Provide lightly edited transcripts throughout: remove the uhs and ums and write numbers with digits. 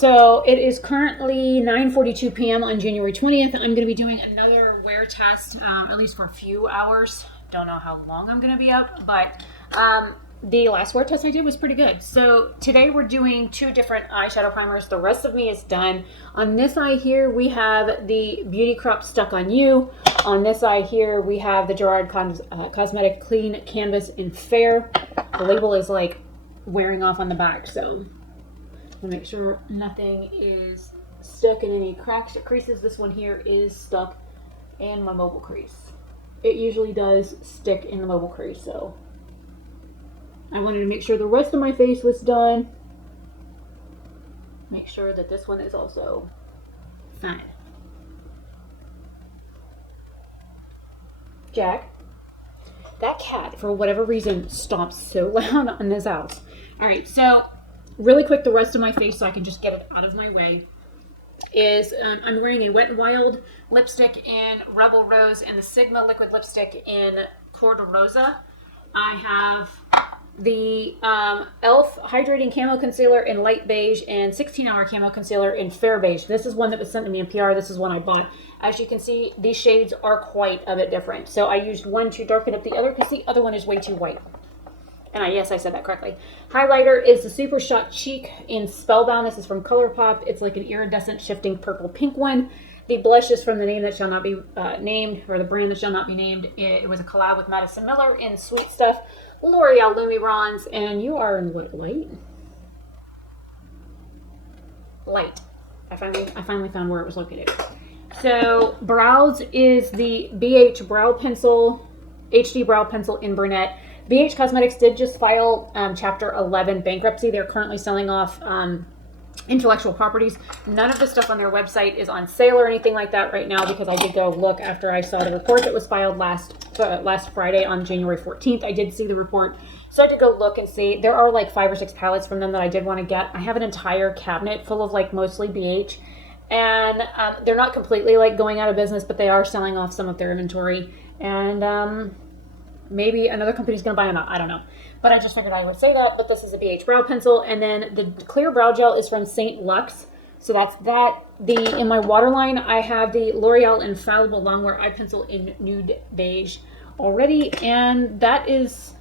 So it is currently 9:42 p.m. on January 20th. I'm going to be doing another wear test, at least for a few hours. Don't know how long I'm going to be up, but the last wear test I did was pretty good. So today we're doing 2 different eyeshadow primers. The rest of me is done. On this eye here, we have the Beauty Crop Stuck on You. On this eye here, we have the Gerard Cosmetic Clean Canvas in Fair. The label is like wearing off on the back, so to make sure nothing is stuck in any cracks or creases. This one here is stuck in my mobile crease. It usually does stick in the mobile crease, so I wanted to make sure the rest of my face was done. Make sure that this one is also fine. Jack, that cat, for whatever reason, stops so loud on this house. All right, so really quick, the rest of my face, so I can just get it out of my way, is I'm wearing a Wet n Wild lipstick in Rebel Rose and the Sigma liquid lipstick in Corda Rosa. I have the e.l.f. Hydrating Camo Concealer in Light Beige and 16-Hour Camo Concealer in Fair Beige. This is one that was sent to me in PR. This is one I bought. As you can see, these shades are quite a bit different. So I used one to darken up the other because the other one is way too white. And yes, I said that correctly. Highlighter is the Super Shot Cheek in Spellbound. This is from ColourPop. It's like an iridescent shifting purple pink one. The blush is from the name that shall not be named, or the brand that shall not be named. It was a collab with Madison Miller in Sweet Stuff. L'Oreal Lumi Bronze, and you are in what, light? Light. I finally found where it was located. So brows is the BH Brow Pencil, HD Brow Pencil in Brunette. BH Cosmetics did just file Chapter 11 bankruptcy. They're currently selling off intellectual properties. None of the stuff on their website is on sale or anything like that right now because I did go look after I saw the report that was filed last Friday on January 14th. I did see the report, so I had to go look and see. There are like 5 or 6 palettes from them that I did want to get. I have an entire cabinet full of like mostly BH, and they're not completely like going out of business, but they are selling off some of their inventory, and maybe another company's going to buy them out. I don't know. But I just figured I would say that. But this is a BH Brow Pencil. And then the clear brow gel is from St. Lux. So that's that. In my waterline, I have the L'Oreal Infallible Longwear Eye Pencil in Nude Beige already. And that's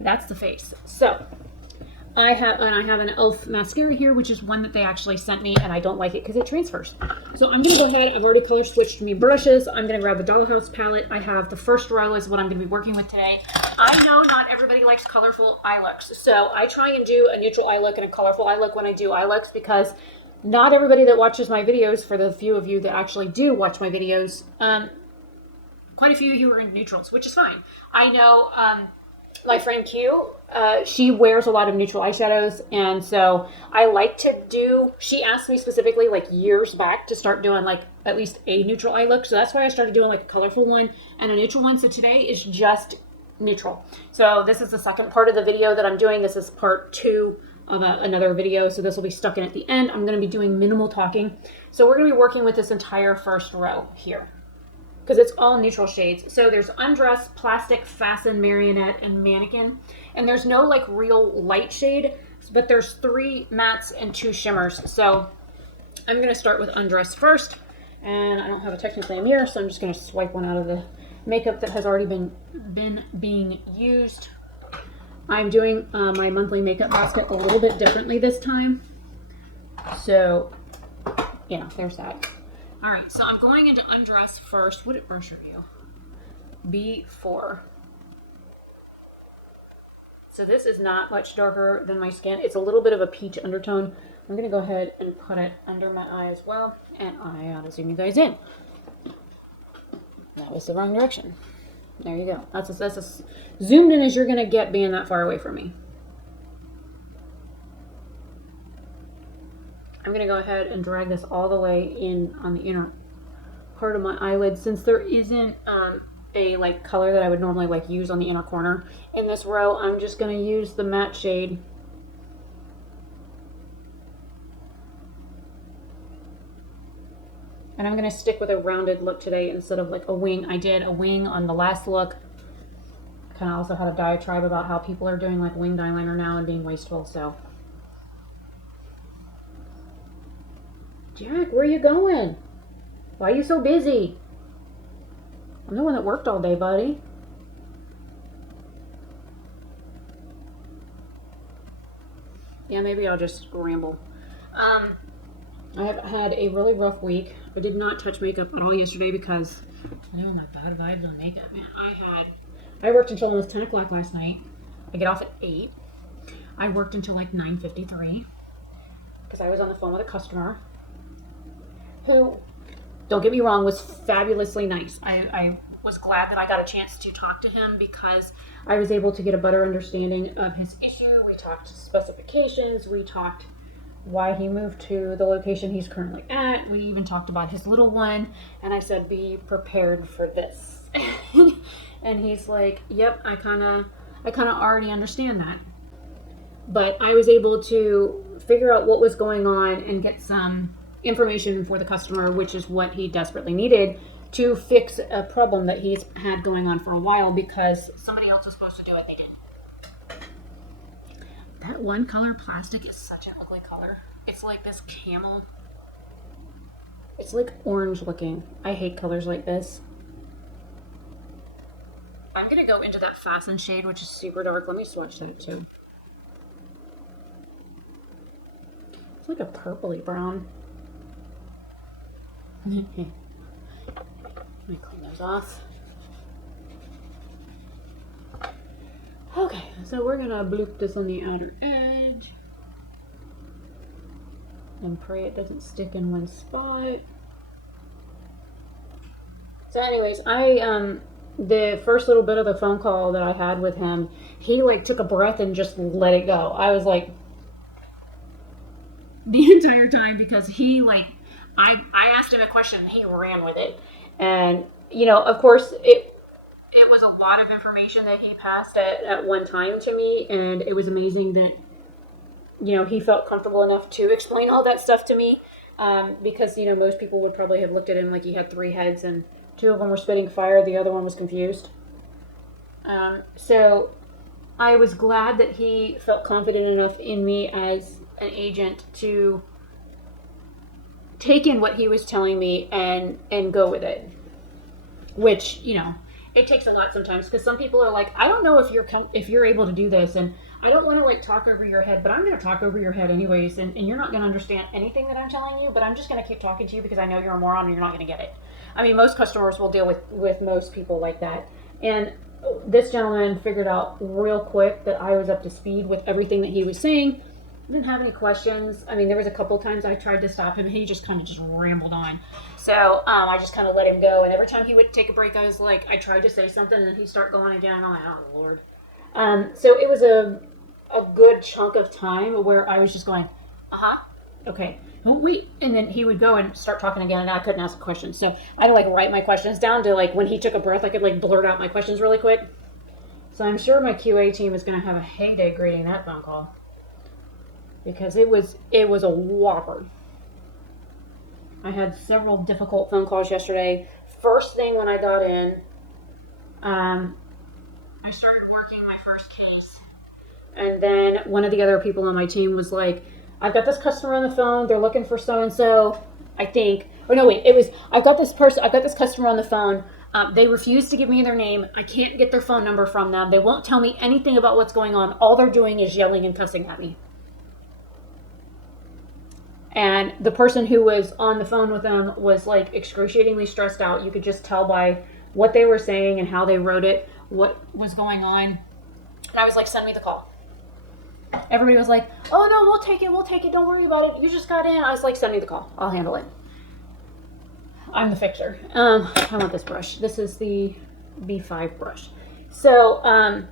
the face. So I have an e.l.f. mascara here, which is one that they actually sent me, and I don't like it because it transfers. So I'm going to go ahead. I've already color switched me brushes. I'm going to grab the Dollhouse palette. I have the first row is what I'm going to be working with today. I know not everybody likes colorful eye looks, so I try and do a neutral eye look and a colorful eye look when I do eye looks because not everybody that watches my videos, for the few of you that actually do watch my videos, quite a few of you are in neutrals, which is fine. I know my friend Q, she wears a lot of neutral eyeshadows, and so I like to do, she asked me specifically like years back to start doing like at least a neutral eye look, so that's why I started doing like a colorful one and a neutral one. So today is just neutral. So this is the second part of the video that I'm doing. This is part 2 of another video, so this will be stuck in at the end. I'm going to be doing minimal talking. So we're going to be working with this entire first row here, because it's all neutral shades. So there's Undress, Plastic, Fasten, Marionette, and Mannequin. And there's no like real light shade, but there's 3 mattes and 2 shimmers. So I'm going to start with Undress first. And I don't have technically a mirror, so I'm just going to swipe one out of the makeup that has already been being used. I'm doing my monthly makeup basket a little bit differently this time. So, yeah, there's that. All right, so I'm going into Undress first. What brush are you? B4. So this is not much darker than my skin. It's a little bit of a peach undertone. I'm going to go ahead and put it under my eye as well. And I ought to zoom you guys in. That was the wrong direction. There you go. That's as zoomed in as you're going to get being that far away from me. I'm going to go ahead and drag this all the way in on the inner part of my eyelid, since there isn't a like color that I would normally like use on the inner corner. In this row, I'm just going to use the matte shade. And I'm going to stick with a rounded look today instead of like a wing. I did a wing on the last look. Kind of also had a diatribe about how people are doing like winged eyeliner now and being wasteful, so Jack, where are you going? Why are you so busy? I'm the one that worked all day, buddy. Yeah, maybe I'll just ramble. I have had a really rough week. I did not touch makeup at all yesterday because I know my bad vibes on makeup. Man, I worked until almost 10 o'clock last night. I get off at 8. I worked until like 9:53 because I was on the phone with a customer who, don't get me wrong, was fabulously nice. I was glad that I got a chance to talk to him because I was able to get a better understanding of his issue. We talked specifications. We talked why he moved to the location he's currently at. We even talked about his little one. And I said, be prepared for this. And he's like, yep, I kind of already understand that. But I was able to figure out what was going on and get some information for the customer, which is what he desperately needed to fix a problem that he's had going on for a while because somebody else was supposed to do it. They didn't. That one color plastic is such an ugly color. It's like this camel. It's like orange looking. I hate colors like this. I'm going to go into that Fasten shade, which is super dark. Let me swatch that too. It's like a purpley brown. Let me clean those off. Okay, so we're gonna bloop this on the outer edge and pray it doesn't stick in one spot. So anyways, the first little bit of the phone call that I had with him, he like took a breath and just let it go. I was like, the entire time, because he like, I asked him a question and he ran with it. And, you know, of course, it was a lot of information that he passed at one time to me. And it was amazing that, you know, he felt comfortable enough to explain all that stuff to me. Because, you know, most people would probably have looked at him like he had 3 heads and 2 of them were spitting fire. The other one was confused. So I was glad that he felt confident enough in me as an agent to take in what he was telling me and go with it, which, you know, it takes a lot sometimes, because some people are like, I don't know if you're able to do this, and I don't want to like talk over your head, but I'm going to talk over your head anyways, and you're not going to understand anything that I'm telling you, but I'm just going to keep talking to you because I know you're a moron and you're not going to get it. I mean, most customers will deal with most people like that, and this gentleman figured out real quick that I was up to speed with everything that he was saying. I didn't have any questions. I mean, there was a couple of times I tried to stop him and he just kind of just rambled on. So I just kind of let him go. And every time he would take a break, I was like, I tried to say something and he'd start going again. I'm like, oh, Lord. So it was a good chunk of time where I was just going, okay, oh, wait. And then he would go and start talking again and I couldn't ask a question. So I had to like write my questions down to like when he took a breath, I could like blurt out my questions really quick. So I'm sure my QA team is going to have a heyday grading that phone call, because it was a whopper. I had several difficult phone calls yesterday. First thing when I got in, I started working my first case. And then one of the other people on my team was like, I've got this customer on the phone. They're looking for so-and-so, I think. Oh, no, wait. It was, I've got this customer on the phone. They refuse to give me their name. I can't get their phone number from them. They won't tell me anything about what's going on. All they're doing is yelling and cussing at me. And the person who was on the phone with them was like excruciatingly stressed out. You could just tell by what they were saying and how they wrote it, what was going on. And I was like, send me the call. Everybody was like, oh no, we'll take it. Don't worry about it. You just got in. I was like, send me the call. I'll handle it. I'm the fixer. I want this brush. This is the B5 brush. So I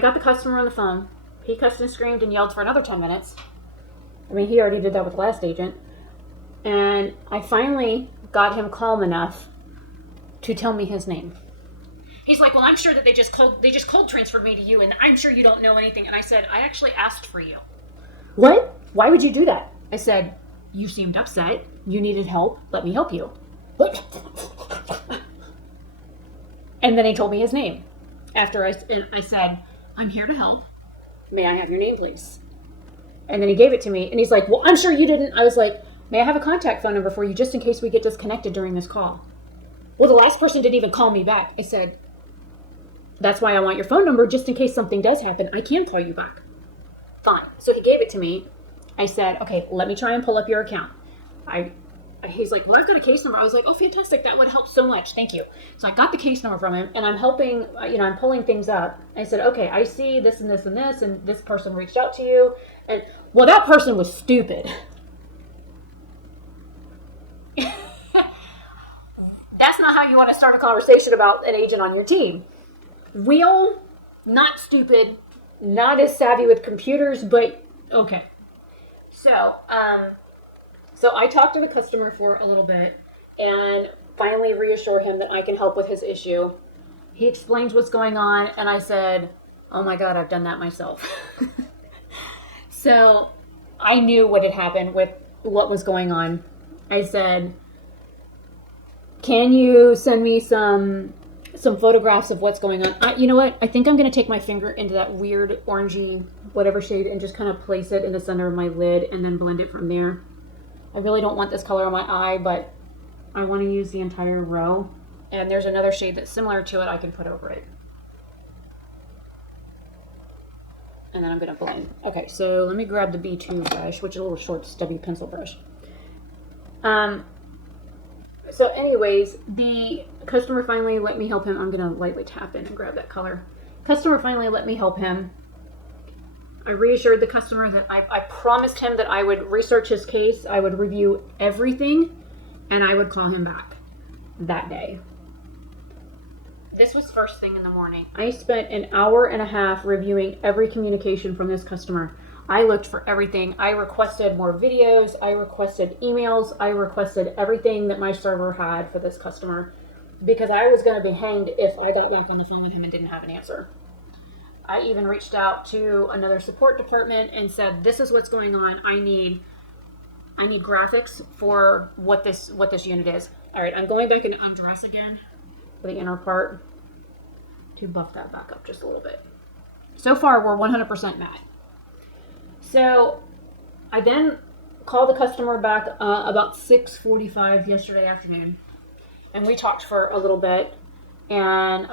got the customer on the phone. He cussed and screamed and yelled for another 10 minutes. I mean, he already did that with the last agent. And I finally got him calm enough to tell me his name. He's like, well, I'm sure that they just cold transferred me to you, and I'm sure you don't know anything. And I said, I actually asked for you. What? Why would you do that? I said, you seemed upset. You needed help. Let me help you. And then he told me his name. After I said, I'm here to help. May I have your name, please? And then he gave it to me, and he's like, well, I'm sure you didn't. I was like, May I have a contact phone number for you just in case we get disconnected during this call? Well, the last person didn't even call me back. I said, that's why I want your phone number, just in case something does happen. I can call you back. Fine. So he gave it to me. I said, okay, let me try and pull up your account. He's like, well, I've got a case number. I was like, oh, fantastic. That would help so much. Thank you. So I got the case number from him, and I'm helping, I'm pulling things up. I said, okay, I see this and this and this, and this person reached out to you. And, well, that person was stupid. That's not how you want to start a conversation about an agent on your team. Real, not stupid, not as savvy with computers, but okay. So I talked to the customer for a little bit and finally reassured him that I can help with his issue. He explains what's going on, and I said, oh my God, I've done that myself. So I knew what had happened with what was going on. I said, can you send me some photographs of what's going on? You know what? I think I'm going to take my finger into that weird orangey whatever shade and just kind of place it in the center of my lid and then blend it from there. I really don't want this color on my eye, but I want to use the entire row. And there's another shade that's similar to it I can put over it. And then I'm going to blend. Okay, so let me grab the B2 brush, which is a little short, stubby pencil brush. So anyways, the customer finally let me help him. I'm going to lightly tap in and grab that color. Customer finally let me help him. I reassured the customer that I promised him that I would research his case, I would review everything, and I would call him back that day. This was first thing in the morning. I spent an hour and a half reviewing every communication from this customer. I looked for everything. I requested more videos. I requested emails. I requested everything that my server had for this customer because I was going to be hanged if I got back on the phone with him and didn't have an answer. I even reached out to another support department and said, this is what's going on. I need graphics for what this unit is. All right, I'm going back into Undress again for the inner part to buff that back up just a little bit. So far, we're 100% matte. So I then called the customer back about 6:45 yesterday afternoon, and we talked for a little bit, and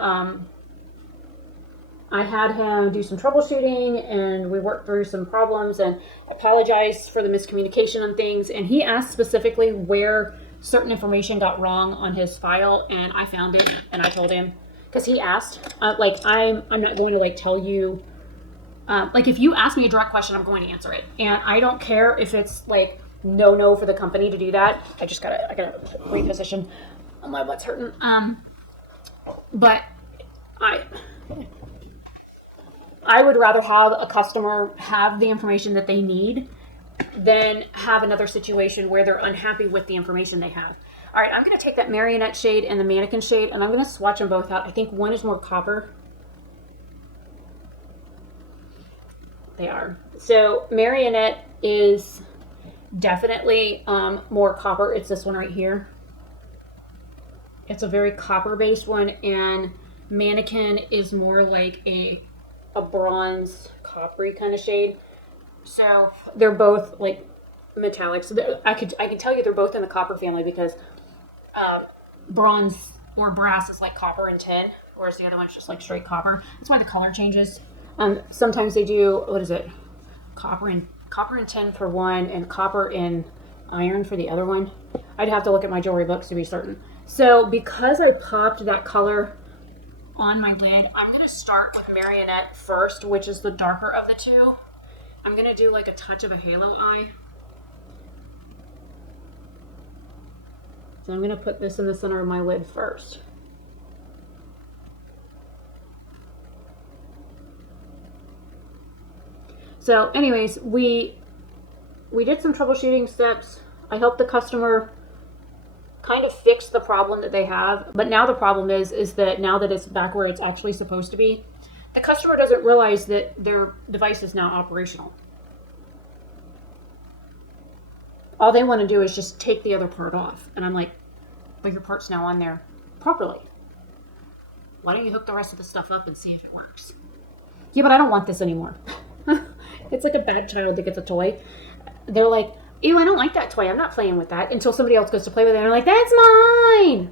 I had him do some troubleshooting, and we worked through some problems, and apologized for the miscommunication on things, and he asked specifically where certain information got wrong on his file, and I found it, and I told him, because he asked, I'm not going to tell you. If you ask me a direct question, I'm going to answer it. And I don't care if it's no for the company to do that. I gotta reposition. Oh, my butt's hurting. But I would rather have a customer have the information that they need than have another situation where they're unhappy with the information they have. All right, I'm going to take that Marionette shade and the Mannequin shade, and I'm going to swatch them both out. I think one is more copper. They are. So Marionette is definitely more copper. It's this one right here. It's a very copper-based one, and Mannequin is more like a bronze coppery kind of shade. So they're both metallic. So I can tell you they're both in the copper family because bronze or brass is like copper and tin, whereas the other one's just straight copper. That's why the color changes. Sometimes they do, copper and tin for one, and copper and iron for the other one. I'd have to look at my jewelry books to be certain. So because I popped that color on my lid, I'm going to start with Marionette first, which is the darker of the two. I'm going to do a touch of a halo eye. So I'm going to put this in the center of my lid first. So anyways, we did some troubleshooting steps. I helped the customer kind of fix the problem that they have. But now the problem is that now that it's back where it's actually supposed to be, the customer doesn't realize that their device is now operational. All they want to do is just take the other part off. And I'm like, but your part's now on there properly. Why don't you hook the rest of the stuff up and see if it works? Yeah, but I don't want this anymore. It's like a bad child that gets a toy. They're like, ew, I don't like that toy. I'm not playing with that, until somebody else goes to play with it and they're like, that's mine.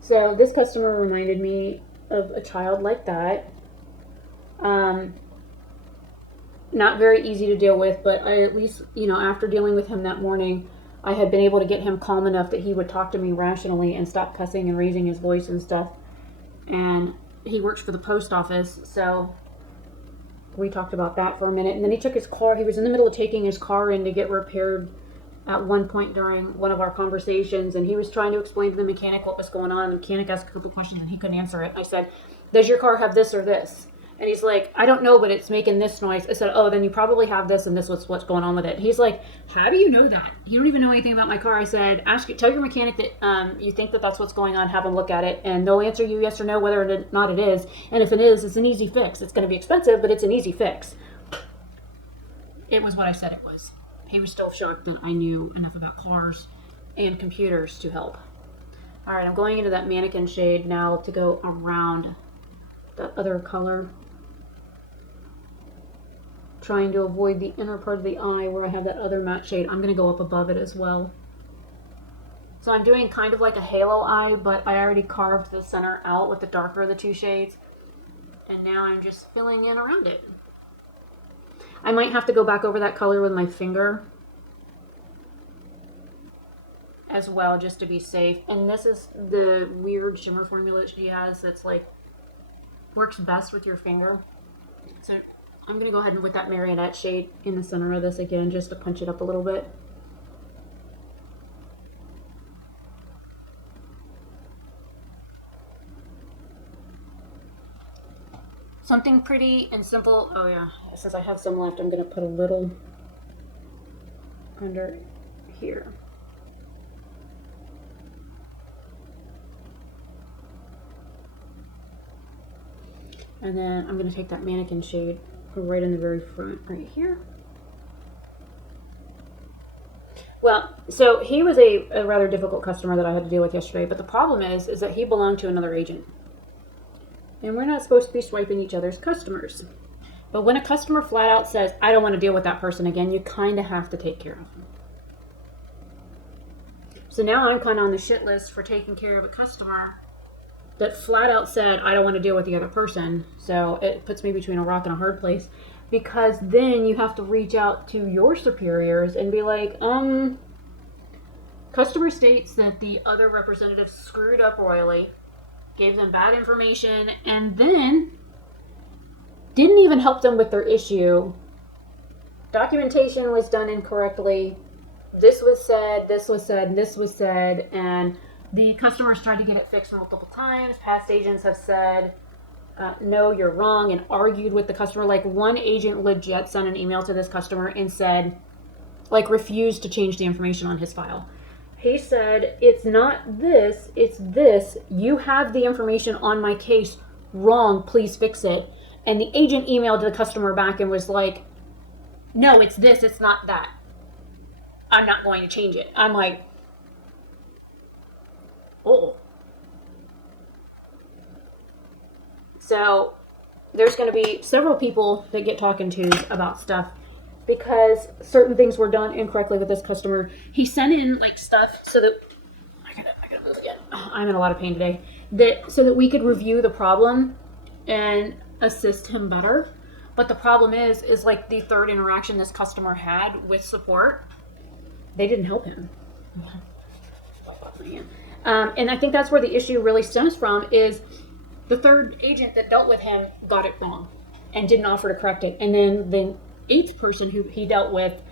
So this customer reminded me of a child like that. Not very easy to deal with, but I at least, after dealing with him that morning, I had been able to get him calm enough that he would talk to me rationally and stop cussing and raising his voice and stuff. And he works for the post office, so we talked about that for a minute. And then he took his car. He was in the middle of taking his car in to get repaired at one point during one of our conversations, and he was trying to explain to the mechanic what was going on. The mechanic asked a couple questions and he couldn't answer it. I said, does your car have this or this? And he's like, I don't know, but it's making this noise. I said, oh, then you probably have this, and this was what's going on with it. He's like, how do you know that? You don't even know anything about my car. I said, tell your mechanic that you think that that's what's going on. Have them look at it, and they'll answer you yes or no, whether or not it is. And if it is, it's an easy fix. It's going to be expensive, but it's an easy fix. It was what I said it was. He was still shocked that I knew enough about cars and computers to help. All right, I'm going into that Mannequin shade now to go around that other color, trying to avoid the inner part of the eye where I have that other matte shade. I'm going to go up above it as well. So I'm doing kind of like a halo eye, but I already carved the center out with the darker of the two shades, and now I'm just filling in around it. I might have to go back over that color with my finger as well, just to be safe. And this is the weird shimmer formula that she has that's like works best with your finger. So I'm going to go ahead and with that Marionette shade in the center of this again, just to punch it up a little bit. Something pretty and simple. Oh yeah, since I have some left, I'm going to put a little under here. And then I'm going to take that Mannequin shade right in the very front right here. Well, so he was a rather difficult customer that I had to deal with yesterday, but the problem is that he belonged to another agent. And we're not supposed to be swiping each other's customers. But when a customer flat out says, I don't want to deal with that person again, you kind of have to take care of them. So now I'm kind of on the shit list for taking care of a customer that flat out said, I don't want to deal with the other person. So it puts me between a rock and a hard place, because then you have to reach out to your superiors and be like, customer states that the other representative screwed up royally, gave them bad information, and then didn't even help them with their issue. Documentation was done incorrectly. This was said, this was said, and this was said, and the customers tried to get it fixed multiple times. Past agents have said, no, you're wrong, and argued with the customer. Like, one agent legit sent an email to this customer and said, like, refused to change the information on his file. He said, it's not this, it's this. You have the information on my case wrong. Please fix it. And the agent emailed the customer back and was like, no, it's this, it's not that. I'm not going to change it. I'm like, oh. So there's going to be several people that get talking to about stuff because certain things were done incorrectly with this customer. He sent in like stuff so that I gotta move again. I'm in a lot of pain today. So that we could review the problem and assist him better. But the problem is like the third interaction this customer had with support, they didn't help him. And I think that's where the issue really stems from, is the third agent that dealt with him got it wrong and didn't offer to correct it. And then the eighth person who he dealt with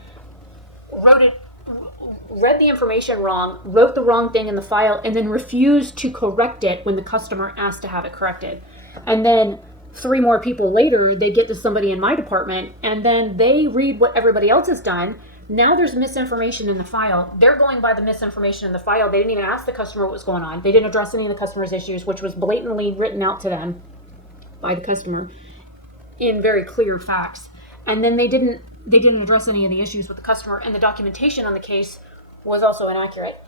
read the information wrong, wrote the wrong thing in the file, and then refused to correct it when the customer asked to have it corrected. And then 3 more people later, they get to somebody in my department, and then they read what everybody else has done. Now there's misinformation in the file. They're going by the misinformation in the file. They didn't even ask the customer what was going on. They didn't address any of the customer's issues, which was blatantly written out to them by the customer in very clear facts. And then they didn't address any of the issues with the customer, and the documentation on the case was also inaccurate.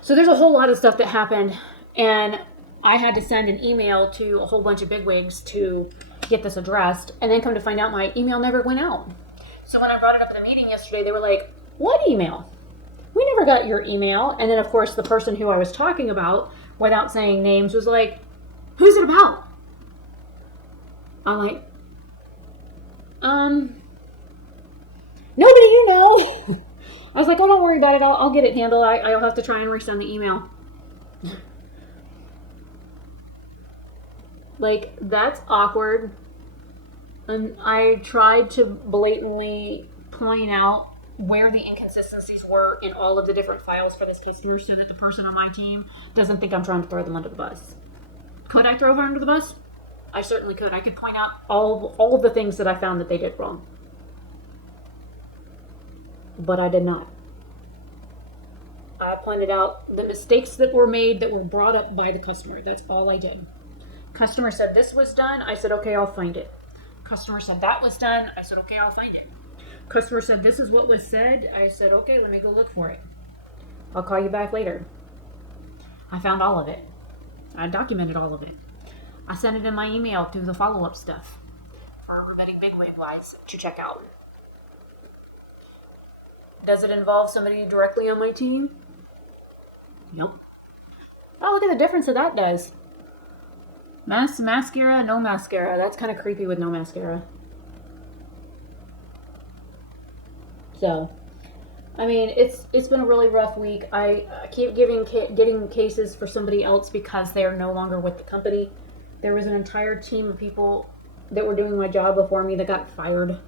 So there's a whole lot of stuff that happened, and I had to send an email to a whole bunch of bigwigs to get this addressed, and then come to find out my email never went out. So when I brought it up in the meeting yesterday, they were like, what email? We never got your email. And then, of course, the person who I was talking about, without saying names, was like, who's it about? I'm like, nobody you know. I was like, oh, don't worry about it. I'll get it handled. I'll have to try and resend the email. Like, that's awkward. And I tried to blatantly point out where the inconsistencies were in all of the different files for this customer so that the person on my team doesn't think I'm trying to throw them under the bus. Could I throw her under the bus? I certainly could. I could point out all of the things that I found that they did wrong. But I did not. I pointed out the mistakes that were made that were brought up by the customer. That's all I did. Customer said this was done. I said, okay, I'll find it. Customer said that was done. I said, okay, I'll find it. Customer said this is what was said. I said, okay, let me go look for it. I'll call you back later. I found all of it. I documented all of it. I sent it in my email through the follow-up stuff for everybody bigwig-wise to check out. Does it involve somebody directly on my team? Nope. Oh, look at the difference that does. Mascara, no mascara. That's kind of creepy with no mascara. So, I mean, it's been a really rough week. I keep getting cases for somebody else because they're no longer with the company. There was an entire team of people that were doing my job before me that got fired.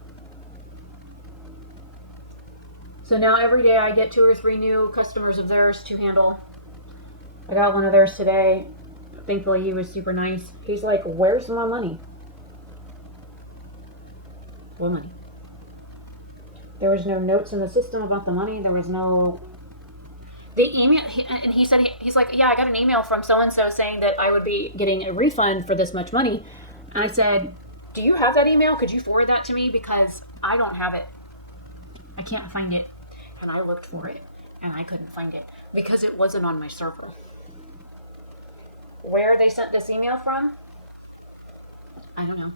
So now every day I get 2 or 3 new customers of theirs to handle. I got one of theirs today. Thankfully, he was super nice. He's like, where's my money? What money? There was no notes in the system about the money. There was no... The email... And he said, he's like, yeah, I got an email from so-and-so saying that I would be getting a refund for this much money. And I said, do you have that email? Could you forward that to me? Because I don't have it. I can't find it. And I looked for it. And I couldn't find it. Because it wasn't on my server. Where they sent this email from, I don't know.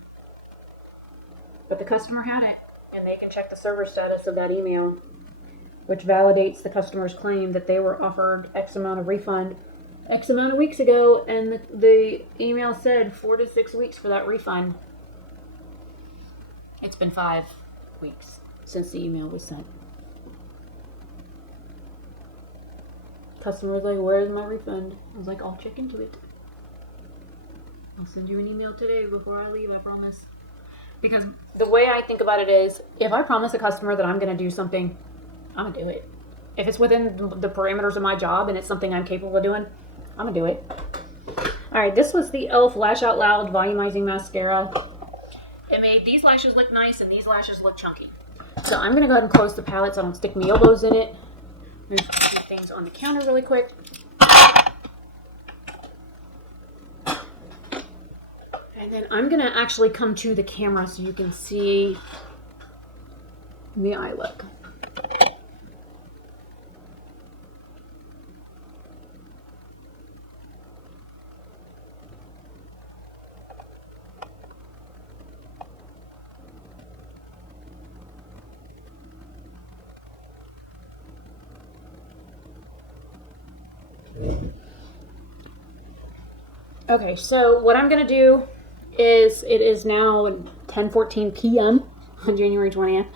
But the customer had it, and they can check the server status of that email, which validates the customer's claim that they were offered X amount of refund X amount of weeks ago, and the email said 4 to 6 weeks for that refund. It's been 5 weeks since the email was sent. Customer was like, where's my refund? I was like, I'll check into it. I'll send you an email today before I leave, I promise. Because the way I think about it is, if I promise a customer that I'm going to do something, I'm going to do it. If it's within the parameters of my job and it's something I'm capable of doing, I'm going to do it. Alright, this was the e.l.f. Lash Out Loud Volumizing Mascara. It made these lashes look nice and these lashes look chunky. So I'm going to go ahead and close the palette so I don't stick my elbows in it. Move a few things on the counter really quick. And then I'm going to actually come to the camera so you can see the eye look. Okay, so what I'm going to do is, it is now 10:14 p.m. on January 20th,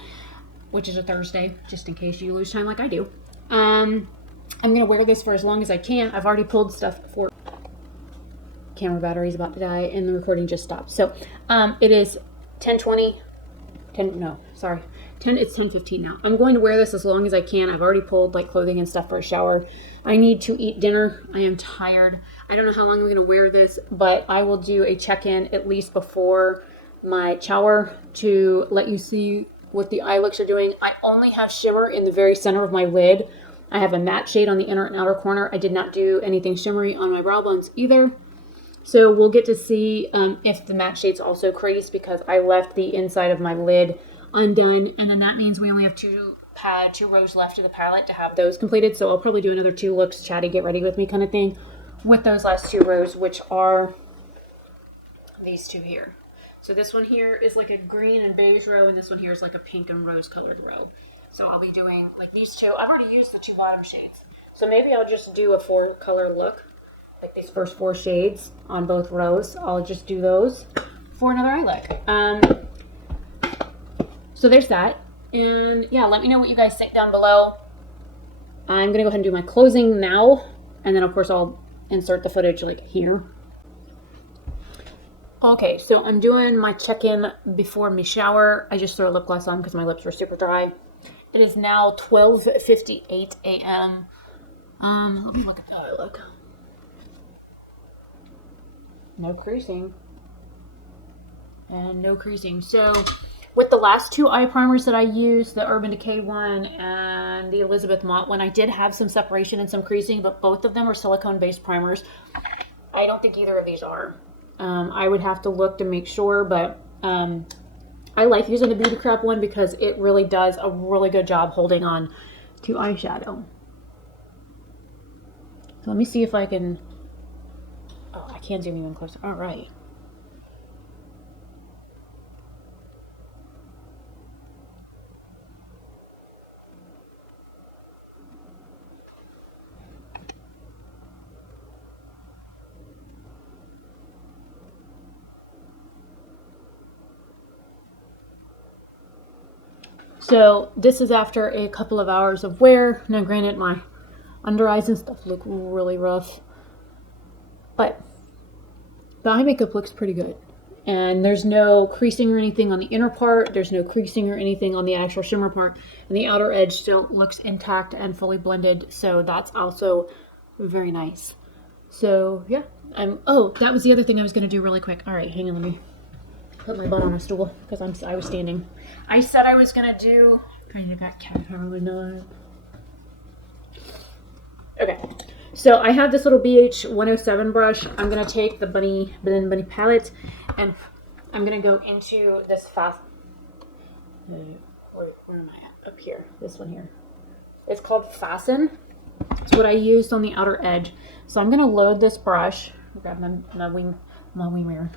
which is a Thursday, just in case you lose time like I do. I'm going to wear this for as long as I can. I've already pulled stuff for camera battery's about to die and the recording just stopped. So it is 10:20, it's 10:15 now. I'm going to wear this as long as I can. I've already pulled like clothing and stuff for a shower. I need to eat dinner. I am tired. I don't know how long I'm going to wear this, but I will do a check-in at least before my shower to let you see what the eye looks are doing. I only have shimmer in the very center of my lid. I have a matte shade on the inner and outer corner. I did not do anything shimmery on my brow bones either. So we'll get to see if the matte shade's also creased because I left the inside of my lid undone. And then that means we only have 2 rows left of the palette to have those completed. So I'll probably do another 2 looks, chatty, get ready with me kind of thing with those last 2 rows, which are these 2 here. So this one here is like a green and beige row, and this one here is like a pink and rose colored row. So I'll be doing like these two. I've already used the two bottom shades. So maybe I'll just do a 4-color look, like these first 4 shades on both rows. I'll just do those for another eye look. So there's that. And yeah, let me know what you guys think down below. I'm going to go ahead and do my closing now. And then of course I'll insert the footage like here. Okay, so I'm doing my check-in before my shower. I just threw a lip gloss on because my lips were super dry. It is now 12:58 a.m. Let me look at the eye look. No creasing. And no creasing. So with the last 2 eye primers that I used, the Urban Decay one and the Elizabeth Mott one, I did have some separation and some creasing, but both of them are silicone-based primers. I don't think either of these are. I would have to look to make sure, but I like using the Beauty Crap one because it really does a really good job holding on to eyeshadow. So let me see if I can... Oh, I can zoom even closer. All right. So this is after a couple of hours of wear. Now granted, my under eyes and stuff look really rough, but the eye makeup looks pretty good. And there's no creasing or anything on the inner part. There's no creasing or anything on the actual shimmer part. And the outer edge still looks intact and fully blended. So that's also very nice. So yeah, oh, that was the other thing I was going to do really quick. All right, hang on, let me put my butt on a stool because I was standing. I said I was gonna do. Kind of got cat hair with no. Okay, so I have this little BH 107 brush. I'm gonna take the bunny palette, and I'm gonna go into this fast. Where am I at? Up here. This one here. It's called Fasten. It's what I used on the outer edge. So I'm gonna load this brush. Grab my wing mirror.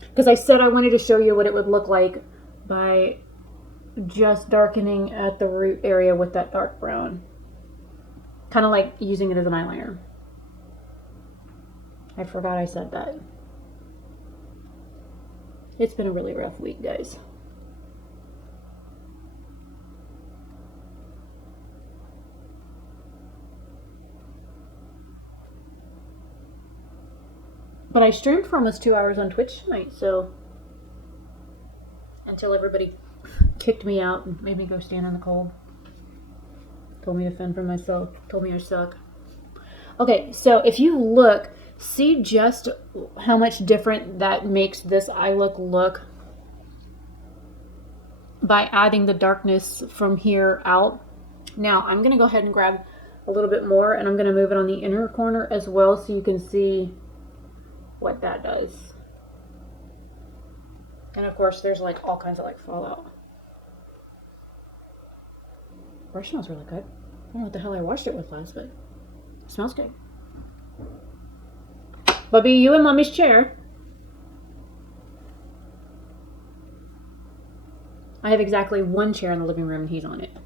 Because I said I wanted to show you what it would look like by just darkening at the root area with that dark brown. Kind of like using it as an eyeliner. I forgot I said that. It's been a really rough week, guys. But I streamed for almost 2 hours on Twitch tonight, so until everybody kicked me out and made me go stand in the cold. Told me to fend for myself. Told me I suck. Okay, so if you look, see just how much different that makes this eye look by adding the darkness from here out. Now, I'm going to go ahead and grab a little bit more, and I'm going to move it on the inner corner as well so you can see what that does. And of course there's like all kinds of like fallout. Brush smells really good. I don't know what the hell I washed it with last, but it smells good. Bubby, you in mommy's chair. I have exactly 1 chair in the living room and he's on it.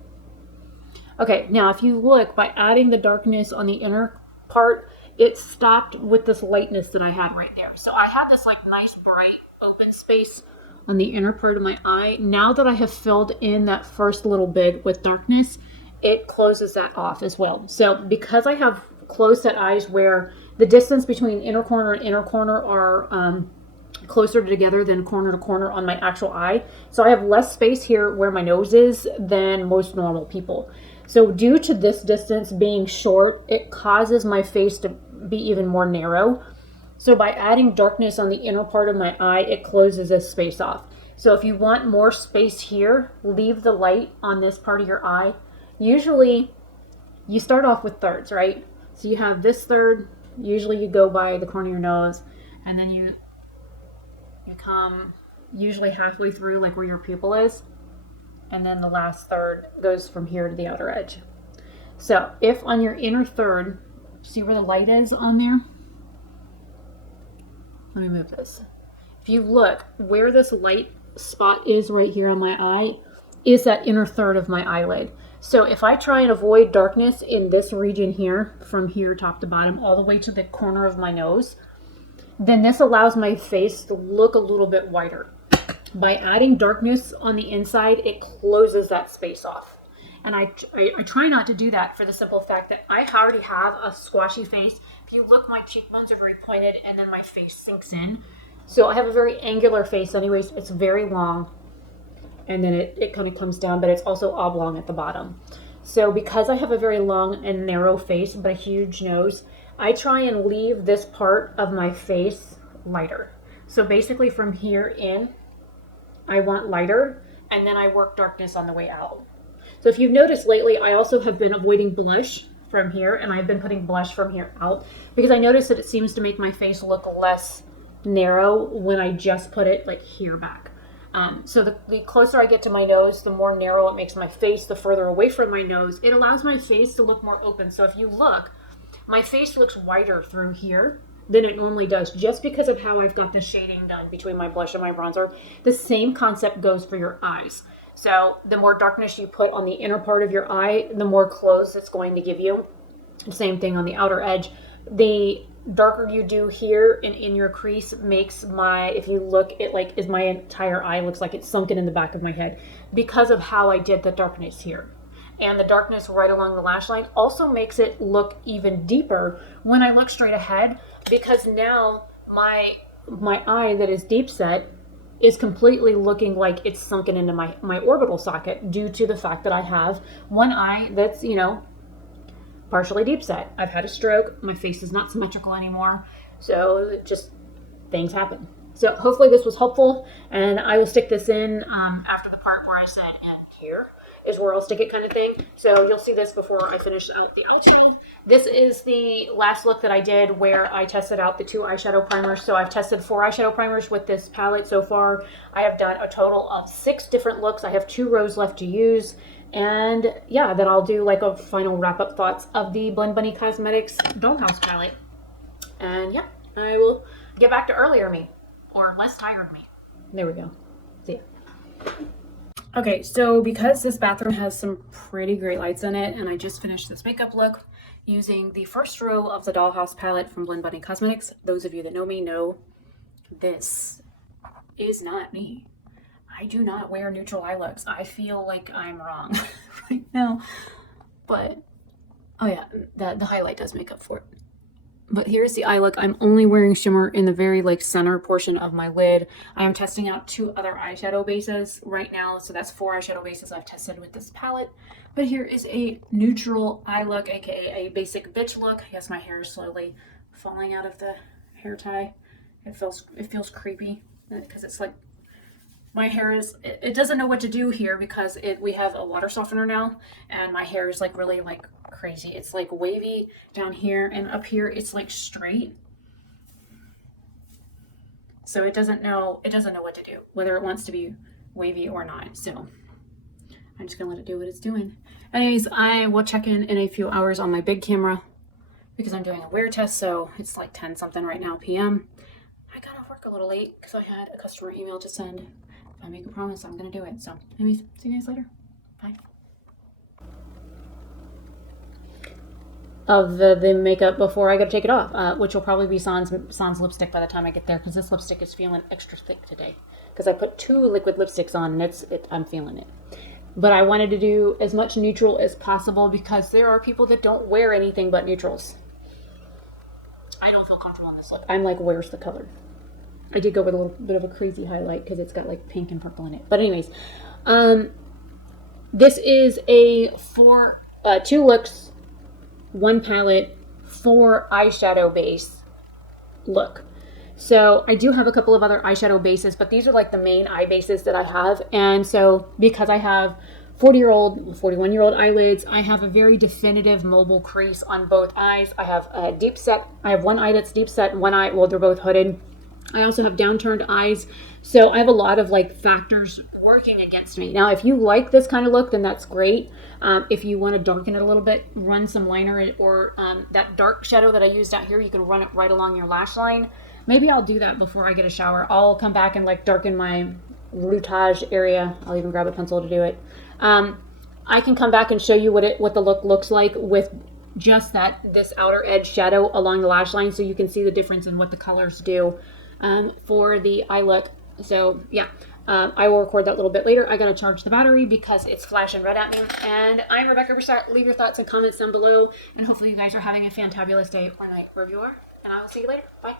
Okay, now if you look, by adding the darkness on the inner part, it stopped with this lightness that I had right there. So I had this like nice bright open space on the inner part of my eye. Now that I have filled in that first little bit with darkness, it closes that off as well. So because I have closed set eyes where the distance between inner corner and inner corner are closer together than corner to corner on my actual eye. So I have less space here where my nose is than most normal people. So due to this distance being short, it causes my face to be even more narrow. So by adding darkness on the inner part of my eye, it closes this space off. So if you want more space here, leave the light on this part of your eye. Usually you start off with thirds, right? So you have this third, usually you go by the corner of your nose, and then you come usually halfway through like where your pupil is. And then the last third goes from here to the outer edge. So if on your inner third, see where the light is on there? Let me move this. if you look where this light spot is right here on my eye, is that inner third of my eyelid. So if I try and avoid darkness in this region here, from here top to bottom, all the way to the corner of my nose, then this allows my face to look a little bit whiter. By adding darkness on the inside, it closes that space off. And I try not to do that for the simple fact that I already have a squashy face. If you look, my cheekbones are very pointed and then my face sinks in. So I have a very angular face anyways. It's very long and then it kind of comes down, but it's also oblong at the bottom. So because I have a very long and narrow face but a huge nose, I try and leave this part of my face lighter. So basically from here in, I want lighter, and then I work darkness on the way out. So if you've noticed lately, I also have been avoiding blush from here, and I've been putting blush from here out because I noticed that it seems to make my face look less narrow when I just put it like here back. So the closer I get to my nose, the more narrow it makes my face. The further away from my nose, it allows my face to look more open. So if you look, my face looks whiter through here than it normally does, just because of how I've got the shading done between my blush and my bronzer. The same concept goes for your eyes. So the more darkness you put on the inner part of your eye, the more close it's going to give you. Same thing on the outer edge. The darker you do here and in your crease makes my, if you look, it like is my entire eye looks like it's sunken in the back of my head because of how I did the darkness here. And the darkness right along the lash line also makes it look even deeper when I look straight ahead, because now my eye that is deep set is completely looking like it's sunken into my orbital socket due to the fact that I have one eye that's, you know, partially deep set. I've had a stroke. My face is not symmetrical anymore. So just things happen. So hopefully this was helpful, and I will stick this in after the part where I said, and here is where I'll stick it kind of thing. So you'll see this before I finish out the outline. This is the last look that I did where I tested out the 2 eyeshadow primers. So I've tested 4 eyeshadow primers with this palette so far. I have done a total of 6 different looks. I have 2 rows left to use. And yeah, then I'll do like a final wrap-up thoughts of the Blend Bunny Cosmetics Dollhouse palette. And yeah, I will get back to earlier me, or less tired me. There we go. See ya. Okay, so because this bathroom has some pretty great lights in it, and I just finished this makeup look using the first row of the Dollhouse palette from Blend Bunny Cosmetics. Those of you that know me know this is not me. I do not wear neutral eye looks. I feel like I'm wrong right now, but oh yeah, the highlight does make up for it. But here's the eye look. I'm only wearing shimmer in the very like center portion of my lid. I am testing out 2 other eyeshadow bases right now. So that's 4 eyeshadow bases I've tested with this palette. But here is a neutral eye look, aka a basic bitch look. Yes, my hair is slowly falling out of the hair tie. It feels creepy because it's like my hair is, it doesn't know what to do here because we have a water softener now, and my hair is like really like crazy. It's like wavy down here, and up here it's like straight. So it doesn't know what to do, whether it wants to be wavy or not. So I'm just gonna let it do what it's doing. Anyways, I will check in a few hours on my big camera because I'm doing a wear test. So it's like 10 something right now p.m. I got off work a little late because I had a customer email to send. If I make a promise, I'm gonna do it. So anyways, see you guys later. Bye. Of the makeup before I gotta take it off, which will probably be Sans lipstick by the time I get there, because this lipstick is feeling extra thick today. Because I put 2 liquid lipsticks on, and I'm feeling it. But I wanted to do as much neutral as possible because there are people that don't wear anything but neutrals. I don't feel comfortable in this look. I'm like, where's the color? I did go with a little bit of a crazy highlight because it's got like pink and purple in it. But anyways, this is a 2 looks, 1 palette, 4 eyeshadow base look. So I do have a couple of other eyeshadow bases, but these are like the main eye bases that I have. And so because I have 41-year-old eyelids, I have a very definitive mobile crease on both eyes. I have a deep set. I have one eye that's deep set, one eye, well, they're both hooded. I also have downturned eyes. So I have a lot of like factors working against me. Now, if you like this kind of look, then that's great. If you want to darken it a little bit, run some liner or that dark shadow that I used out here, you can run it right along your lash line. Maybe I'll do that before I get a shower. I'll come back and like darken my routage area. I'll even grab a pencil to do it. I can come back and show you what the look looks like with just this outer edge shadow along the lash line, so you can see the difference in what the colors do for the eye look. So yeah, I will record that a little bit later. I gotta charge the battery because it's flashing red at me. And I'm Rebecca Oberstadt. Leave your thoughts and comments down below, and hopefully you guys are having a fantabulous day or night, reviewer. And I will see you later. Bye.